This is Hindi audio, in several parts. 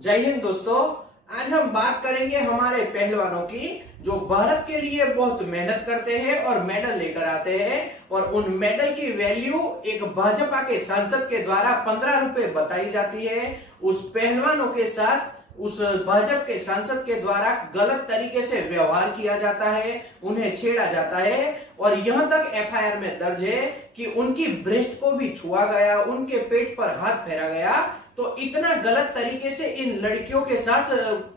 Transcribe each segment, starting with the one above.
जय हिंद दोस्तों। आज हम बात करेंगे हमारे पहलवानों की जो भारत के लिए बहुत मेहनत करते हैं और मेडल लेकर आते हैं, और उन मेडल की वैल्यू एक भाजपा के सांसद के द्वारा 15 रुपए बताई जाती है। उस पहलवानों के साथ उस भाजपा के सांसद के द्वारा गलत तरीके से व्यवहार किया जाता है, उन्हें छेड़ा जाता है, और यहां तक एफआईआर में दर्ज है कि उनकी ब्रेस्ट को भी छुआ गया, उनके पेट पर हाथ फेरा गया। तो इतना गलत तरीके से इन लड़कियों के साथ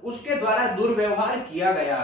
उसके द्वारा दुर्व्यवहार किया गया।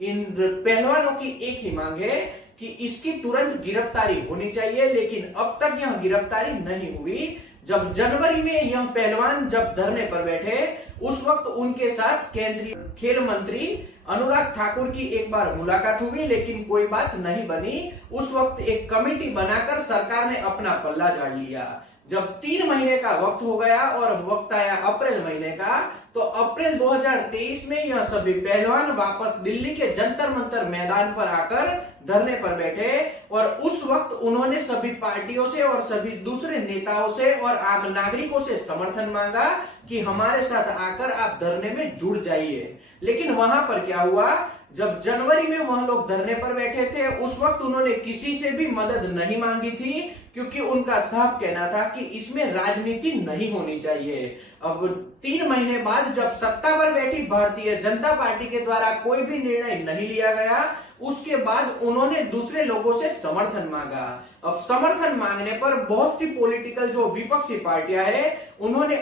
इन पहलवानों की एक ही मांग है कि इसकी तुरंत गिरफ्तारी होनी चाहिए, लेकिन अब तक यह गिरफ्तारी नहीं हुई। जब जनवरी में यह पहलवान जब धरने पर बैठे, उस वक्त उनके साथ केंद्रीय खेल मंत्री अनुराग ठाकुर की एक बार मुलाकात हुई, लेकिन कोई बात नहीं बनी। उस वक्त एक कमेटी बनाकर सरकार ने अपना पल्ला झाड़ लिया। जब 3 महीने का वक्त हो गया और वक्त आया अप्रैल महीने का, तो अप्रैल 2023 में यह सभी पहलवान वापस दिल्ली के जंतर मंतर मैदान पर आकर धरने पर बैठे, और उस वक्त उन्होंने सभी पार्टियों से और सभी दूसरे नेताओं से और आम नागरिकों से समर्थन मांगा कि हमारे साथ आकर आप धरने में जुड़ जाइए। लेकिन वहां पर क्या हुआ, जब जनवरी में वह लोग धरने पर बैठे थे, उस वक्त उन्होंने किसी से भी मदद नहीं मांगी थी, क्योंकि उनका साफ कहना था कि इसमें राजनीति नहीं होनी चाहिए। अब 3 महीने बाद जब सत्ता पर बैठी भारतीय जनता पार्टी के द्वारा कोई भी निर्णय नहीं लिया गया, उसके बाद उन्होंने दूसरे लोगों से समर्थन मांगा। अब समर्थन मांगने पर बहुत सी पॉलिटिकल जो विपक्षी पार्टियां हैं, उन्होंने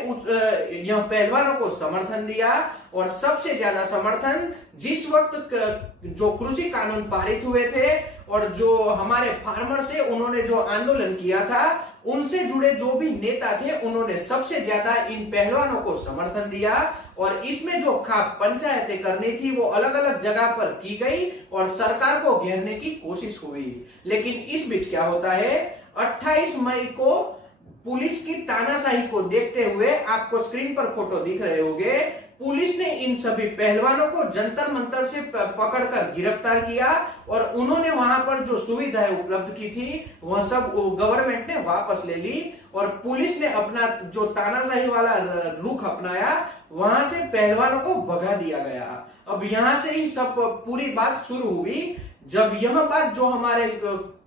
यह पहलवानों को समर्थन दिया। और सबसे ज्यादा समर्थन जिस वक्त जो कृषि कानून पारित हुए थे और जो हमारे फार्मर से उन्होंने जो आंदोलन किया था, उनसे जुड़े जो भी नेता थे, उन्होंने सबसे ज्यादा इन पहलवानों को समर्थन दिया। और इसमें जो खाप पंचायतें करनी थी वो अलग अलग जगह पर की गई और सरकार को घेरने की कोशिश हुई। लेकिन इस बीच क्या होता है, 28 मई को पुलिस की तानाशाही को देखते हुए, आपको स्क्रीन पर फोटो दिख रहे होंगे, पुलिस ने इन सभी पहलवानों को जंतर मंतर से पकड़कर गिरफ्तार किया, और उन्होंने वहां पर जो सुविधाएं उपलब्ध की थी वह सब गवर्नमेंट ने वापस ले ली, और पुलिस ने अपना जो तानाशाही वाला रुख अपनाया, वहां से पहलवानों को भगा दिया गया। अब यहां से ही सब पूरी बात शुरू हुई। जब यह बात जो हमारे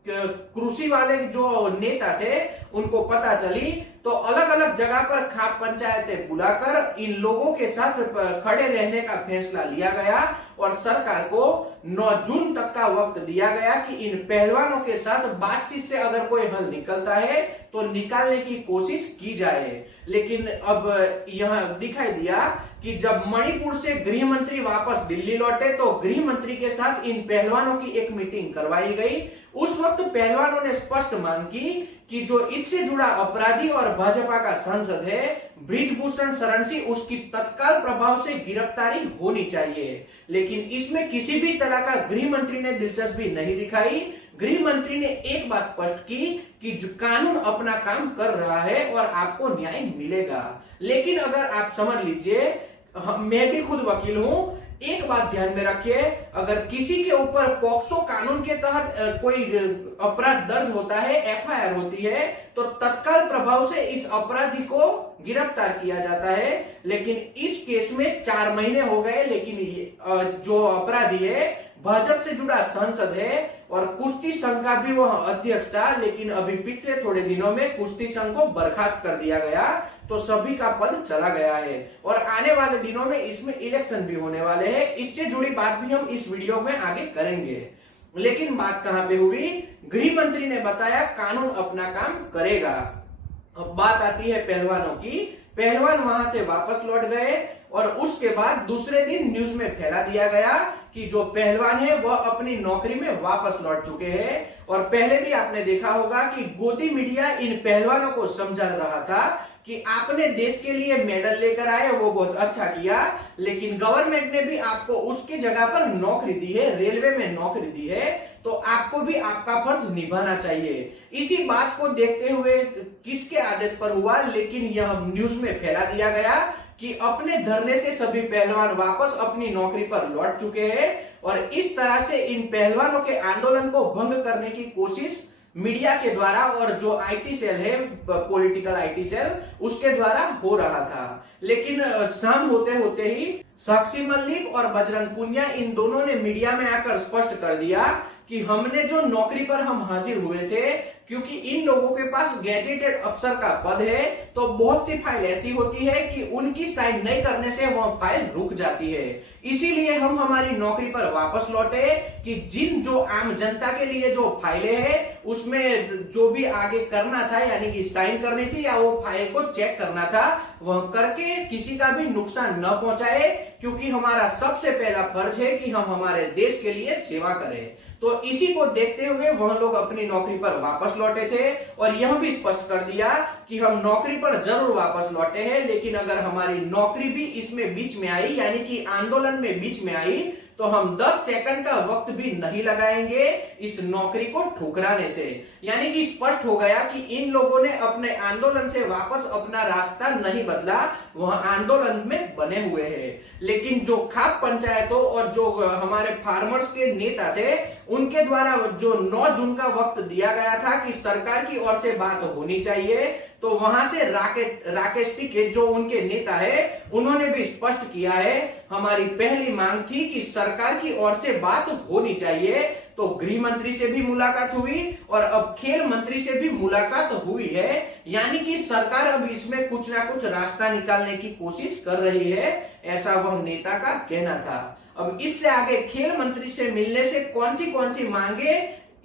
कृषि वाले जो नेता थे उनको पता चली, तो अलग अलग जगह पर खाप पंचायतें बुलाकर इन लोगों के साथ खड़े रहने का फैसला लिया गया, और सरकार को 9 जून तक का वक्त दिया गया कि इन पहलवानों के साथ बातचीत से अगर कोई हल निकलता है तो निकालने की कोशिश की जाए। लेकिन अब यह दिखाई दिया कि जब मणिपुर से गृह मंत्री वापस दिल्ली लौटे, तो गृह मंत्री के साथ इन पहलवानों की एक मीटिंग करवाई गई। उस वक्त पहलवानों ने स्पष्ट मांग की कि जो इससे जुड़ा अपराधी और भाजपा का सांसद है बृजभूषण शरण सिंह, उसकी तत्काल प्रभाव से गिरफ्तारी होनी चाहिए। लेकिन इसमें किसी भी तरह का गृह मंत्री ने दिलचस्पी नहीं दिखाई। गृह मंत्री ने एक बात स्पष्ट की कि जो कानून अपना काम कर रहा है और आपको न्याय मिलेगा। लेकिन अगर आप समझ लीजिए, मैं भी खुद वकील हूं, एक बात ध्यान में रखिए, अगर किसी के ऊपर पॉक्सो कानून के तहत कोई अपराध दर्ज होता है, एफआईआर होती है, तो तत्काल प्रभाव से इस अपराधी को गिरफ्तार किया जाता है। लेकिन इस केस में 4 महीने हो गए, लेकिन जो अपराधी है भाजपा से जुड़ा सांसद है और कुश्ती संघ का भी वह अध्यक्ष था, लेकिन अभी पिछले थोड़े दिनों में कुश्ती संघ को बर्खास्त कर दिया गया, तो सभी का पद चला गया है। और आने वाले दिनों में इसमें इलेक्शन भी होने वाले हैं। इससे जुड़ी बात भी हम इस वीडियो में आगे करेंगे। लेकिन बात कहां पे हुई, गृह मंत्री ने बताया कानून अपना काम करेगा। अब बात आती है पहलवानों की। पहलवान वहां से वापस लौट गए, और उसके बाद दूसरे दिन न्यूज में फैला दिया गया कि जो पहलवान है वह अपनी नौकरी में वापस लौट चुके हैं। और पहले भी आपने देखा होगा कि गोदी मीडिया इन पहलवानों को समझा रहा था कि आपने देश के लिए मेडल लेकर आए, वो बहुत अच्छा किया, लेकिन गवर्नमेंट ने भी आपको उसकी जगह पर नौकरी दी है, रेलवे में नौकरी दी है, तो आपको भी आपका फर्ज निभाना चाहिए। इसी बात को देखते हुए किसके आदेश पर हुआ, लेकिन यह न्यूज में फैला दिया गया कि अपने धरने से सभी पहलवान वापस अपनी नौकरी पर लौट चुके हैं, और इस तरह से इन पहलवानों के आंदोलन को भंग करने की कोशिश मीडिया के द्वारा और जो आईटी सेल है, पॉलिटिकल आईटी सेल, उसके द्वारा हो रहा था। लेकिन शाम होते होते ही साक्षी मलिक और बजरंग पुनिया इन दोनों ने मीडिया में आकर स्पष्ट कर दिया कि हमने जो नौकरी पर हम हाजिर हुए थे, क्योंकि इन लोगों के पास गैजेटेड अफसर का पद है, तो बहुत सी फाइल ऐसी होती है कि उनकी साइन नहीं करने से वह फाइल रुक जाती है। इसीलिए हम हमारी नौकरी पर वापस लौटे कि जिन जो आम जनता के लिए जो फाइलें हैं उसमें जो भी आगे करना था, यानी कि साइन करनी थी या वो फाइल को चेक करना था, वह करके किसी का भी नुकसान न पहुंचाए, क्योंकि हमारा सबसे पहला फर्ज है कि हम हमारे देश के लिए सेवा करें। तो इसी को देखते हुए वह लोग अपनी नौकरी पर वापस लौटे थे और यह भी स्पष्ट कर दिया कि हम नौकरी पर जरूर वापस लौटे हैं, लेकिन अगर हमारी नौकरी भी इसमें बीच में आई, यानी कि आंदोलन में बीच में आई, तो हम 10 सेकंड का वक्त भी नहीं लगाएंगे इस नौकरी को ठुकराने से। यानी कि स्पष्ट हो गया कि इन लोगों ने अपने आंदोलन से वापस अपना रास्ता नहीं बदला, वह आंदोलन में बने हुए हैं। लेकिन जो खाप पंचायतों और जो हमारे फार्मर्स के नेता थे, उनके द्वारा जो 9 जून का वक्त दिया गया था कि सरकार की ओर से बात होनी चाहिए, तो वहां से राकेश टिकैत जो उनके नेता है, उन्होंने भी स्पष्ट किया है, हमारी पहली मांग थी कि सरकार की ओर से बात होनी चाहिए। तो गृह मंत्री से भी मुलाकात हुई और अब खेल मंत्री से भी मुलाकात हुई है, यानी कि सरकार अब इसमें कुछ ना कुछ रास्ता निकालने की कोशिश कर रही है, ऐसा वह नेता का कहना था। अब इससे आगे खेल मंत्री से मिलने से कौन सी मांगे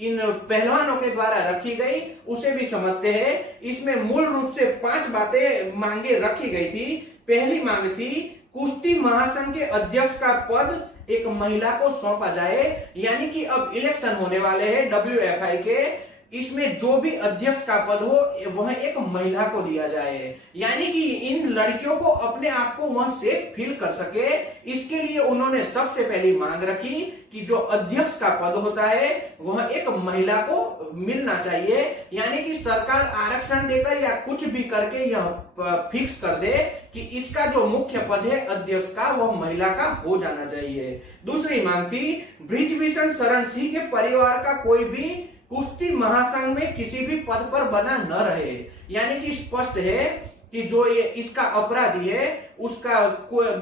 इन पहलवानों के द्वारा रखी गई, उसे भी समझते हैं। इसमें मूल रूप से 5 बातें मांगे रखी गई थी। पहली मांग थी कुश्ती महासंघ के अध्यक्ष का पद एक महिला को सौंपा जाए, यानी कि अब इलेक्शन होने वाले हैं WFI के, इसमें जो भी अध्यक्ष का पद हो वह एक महिला को दिया जाए, यानी कि इन लड़कियों को अपने आप को वहां सेफ फील कर सके। इसके लिए उन्होंने सबसे पहली मांग रखी कि जो अध्यक्ष का पद होता है वह एक महिला को मिलना चाहिए, यानी कि सरकार आरक्षण देकर या कुछ भी करके यह फिक्स कर दे कि इसका जो मुख्य पद है अध्यक्ष का, वह महिला का हो जाना चाहिए। दूसरी मांग थी बृजभूषण शरण सिंह के परिवार का कोई भी कुश्ती महासंघ में किसी भी पद पर बना न रहे, यानी कि स्पष्ट है कि जो ये इसका अपराधी है उसका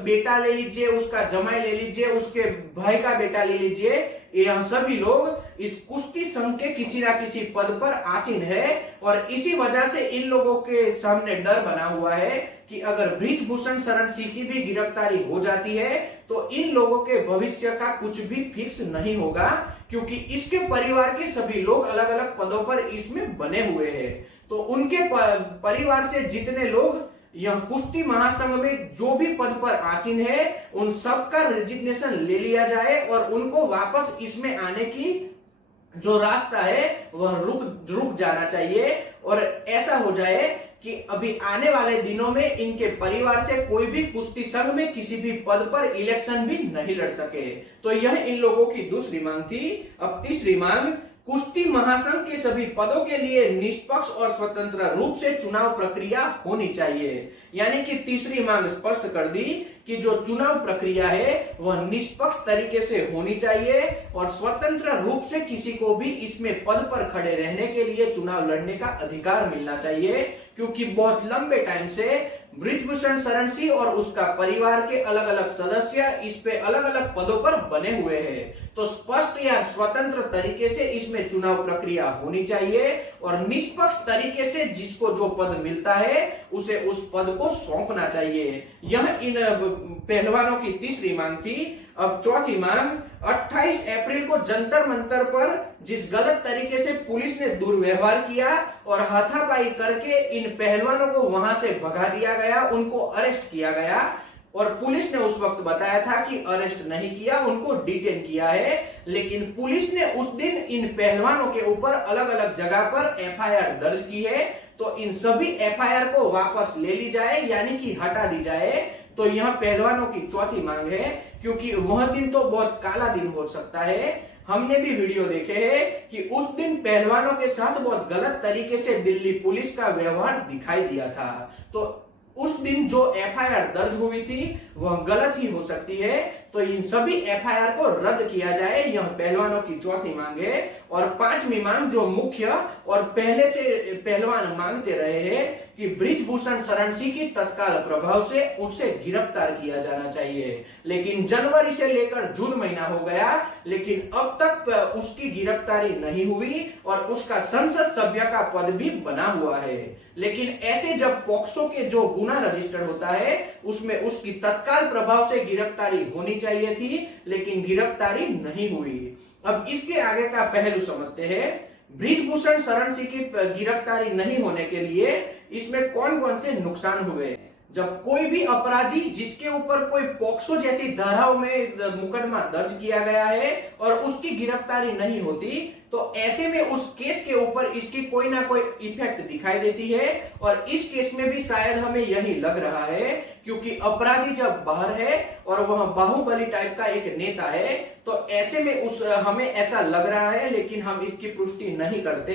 बेटा ले लीजिए, उसका जमाई ले लीजिए, उसके भाई का बेटा ले लीजिए, यह सभी लोग इस कुश्ती संघ के किसी ना किसी पद पर आसीन है। और इसी वजह से इन लोगों के सामने डर बना हुआ है कि अगर बृजभूषण शरण सिंह की भी गिरफ्तारी हो जाती है तो इन लोगों के भविष्य का कुछ भी फिक्स नहीं होगा, क्योंकि इसके परिवार के सभी लोग अलग अलग पदों पर इसमें बने हुए हैं। तो उनके परिवार से जितने लोग यह कुश्ती महासंघ में जो भी पद पर आसीन है, उन सबका रेजिग्नेशन ले लिया जाए और उनको वापस इसमें आने की जो रास्ता है वह रुक जाना चाहिए। और ऐसा हो जाए कि अभी आने वाले दिनों में इनके परिवार से कोई भी कुश्ती संघ में किसी भी पद पर इलेक्शन भी नहीं लड़ सके। तो यह इन लोगों की दूसरी मांग थी। अब तीसरी मांग, कुश्ती महासंघ के सभी पदों के लिए निष्पक्ष और स्वतंत्र रूप से चुनाव प्रक्रिया होनी चाहिए, यानी कि तीसरी मांग स्पष्ट कर दी कि जो चुनाव प्रक्रिया है वह निष्पक्ष तरीके से होनी चाहिए और स्वतंत्र रूप से किसी को भी इसमें पद पर खड़े रहने के लिए चुनाव लड़ने का अधिकार मिलना चाहिए, क्योंकि बहुत लंबे टाइम से बृजभूषण शरण सिंह और उसका परिवार के अलग अलग सदस्य इस पे अलग अलग पदों पर बने हुए हैं। तो स्पष्ट या स्वतंत्र तरीके से इसमें चुनाव प्रक्रिया होनी चाहिए और निष्पक्ष तरीके से जिसको जो पद मिलता है उसे उस पद को सौंपना चाहिए। यह इन पहलवानों की तीसरी मांग थी। अब चौथी मांग, 28 अप्रैल को जंतर मंतर पर जिस गलत तरीके से पुलिस ने दुर्व्यवहार किया और हाथापाई करके इन पहलवानों को वहां से भगा दिया गया, उनको अरेस्ट किया गया और पुलिस ने उस वक्त बताया था कि अरेस्ट नहीं किया, उनको डिटेन किया है, लेकिन पुलिस ने उस दिन इन पहलवानों के ऊपर अलग अलग जगह पर FIR दर्ज की है। तो इन सभी FIR को वापस ले ली जाए, यानी कि हटा दी जाए। तो यह पहलवानों की चौथी मांग है, क्योंकि वह दिन तो बहुत काला दिन हो सकता है। हमने भी वीडियो देखे हैं कि उस दिन पहलवानों के साथ बहुत गलत तरीके से दिल्ली पुलिस का व्यवहार दिखाई दिया था। तो उस दिन जो FIR दर्ज हुई थी वह गलत ही हो सकती है। तो तो इन सभी एफआईआर को रद्द किया जाए, यह पहलवानों की चौथी मांग है। और पांचवी मांग जो मुख्य और पहले से पहलवान मांगते रहे हैं कि ब्रिजभूषण शरण सिंह की तत्काल प्रभाव से उसे गिरफ्तार किया जाना चाहिए। लेकिन जनवरी से लेकर जून महीना हो गया, लेकिन अब तक उसकी गिरफ्तारी नहीं हुई और उसका संसद सभ्य का पद भी बना हुआ है। लेकिन ऐसे जब पॉक्सो के जो गुना रजिस्टर होता है उसमें उसकी तत्काल प्रभाव से गिरफ्तारी होनी चाहिए थी, लेकिन गिरफ्तारी नहीं हुई। अब इसके आगे का पहलू समझते हैं। ब्रिजभूषण शरण सिंह की गिरफ्तारी नहीं होने के लिए इसमें कौन कौन से नुकसान हुए। जब कोई भी अपराधी जिसके ऊपर कोई पॉक्सो जैसी धाराओं में मुकदमा दर्ज किया गया है और उसकी गिरफ्तारी नहीं होती, तो ऐसे में उस केस के ऊपर इसकी कोई ना कोई इफेक्ट दिखाई देती है। और इस केस में भी शायद हमें यही लग रहा है, क्योंकि अपराधी जब बाहर है और वह बाहुबली टाइप का एक नेता है, तो ऐसे में हमें ऐसा लग रहा है, लेकिन हम इसकी पुष्टि नहीं करते।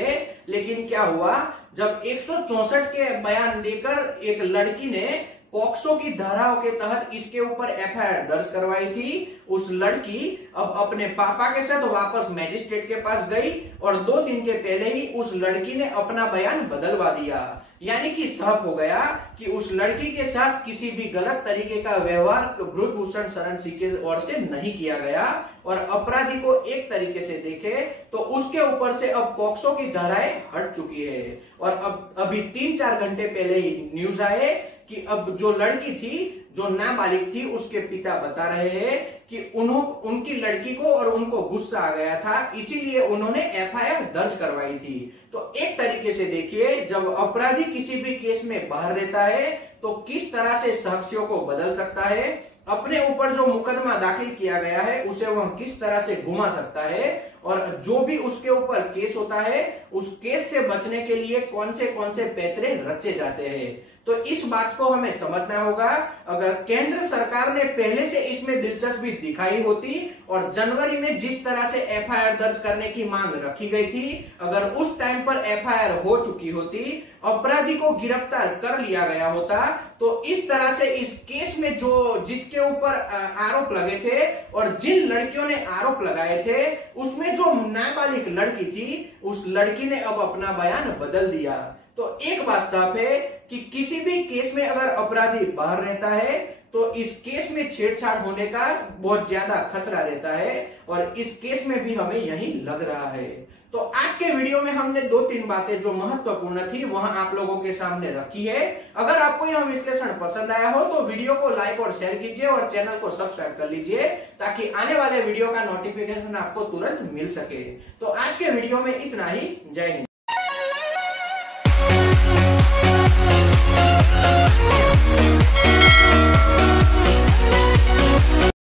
लेकिन क्या हुआ, जब 164 के बयान देकर एक लड़की ने पॉक्सो की धाराओं के तहत इसके ऊपर एफआईआर दर्ज करवाई थी, उस लड़की अब अपने पापा के साथ वापस मैजिस्ट्रेट के पास गई और 2 दिन के पहले ही उस लड़की ने अपना बयान बदलवा दिया। यानी कि साफ हो गया कि उस लड़की के साथ किसी भी गलत तरीके का व्यवहार ब्रिजभूषण शरण सिंह की ओर से नहीं किया गया। और अपराधी को एक तरीके से देखे तो उसके ऊपर से अब पॉक्सो की धाराएं हट चुकी है। और अब अभी 3-4 घंटे पहले ही न्यूज आए कि अब जो लड़की थी, जो नाबालिग थी, उसके पिता बता रहे हैं कि उनकी लड़की को और उनको गुस्सा आ गया था, इसीलिए उन्होंने एफआईआर दर्ज करवाई थी। तो एक तरीके से देखिए, जब अपराधी किसी भी केस में बाहर रहता है तो किस तरह से साक्ष्यों को बदल सकता है, अपने ऊपर जो मुकदमा दाखिल किया गया है उसे वह किस तरह से घुमा सकता है, और जो भी उसके ऊपर केस होता है उस केस से बचने के लिए कौन से पैतरे रचे जाते हैं। तो इस बात को हमें समझना होगा। अगर केंद्र सरकार ने पहले से इसमें दिलचस्पी दिखाई होती और जनवरी में जिस तरह से एफआईआर दर्ज करने की मांग रखी गई थी, अगर उस टाइम पर एफआईआर हो चुकी होती, अपराधी को गिरफ्तार कर लिया गया होता, तो इस तरह से इस केस में जो जिसके ऊपर आरोप लगे थे और जिन लड़कियों ने आरोप लगाए थे, उसमें जो नाबालिग लड़की थी, उस लड़की ने अब अपना बयान बदल दिया। तो एक बात साफ है कि किसी भी केस में अगर अपराधी बाहर रहता है तो इस केस में छेड़छाड़ होने का बहुत ज्यादा खतरा रहता है, और इस केस में भी हमें यही लग रहा है। तो आज के वीडियो में हमने 2-3 बातें जो महत्वपूर्ण थी वहां आप लोगों के सामने रखी है। अगर आपको यह विश्लेषण पसंद आया हो तो वीडियो को लाइक और शेयर कीजिए और चैनल को सब्सक्राइब कर लीजिए, ताकि आने वाले वीडियो का नोटिफिकेशन आपको तुरंत मिल सके। तो आज के वीडियो में इतना ही। जय हिंद।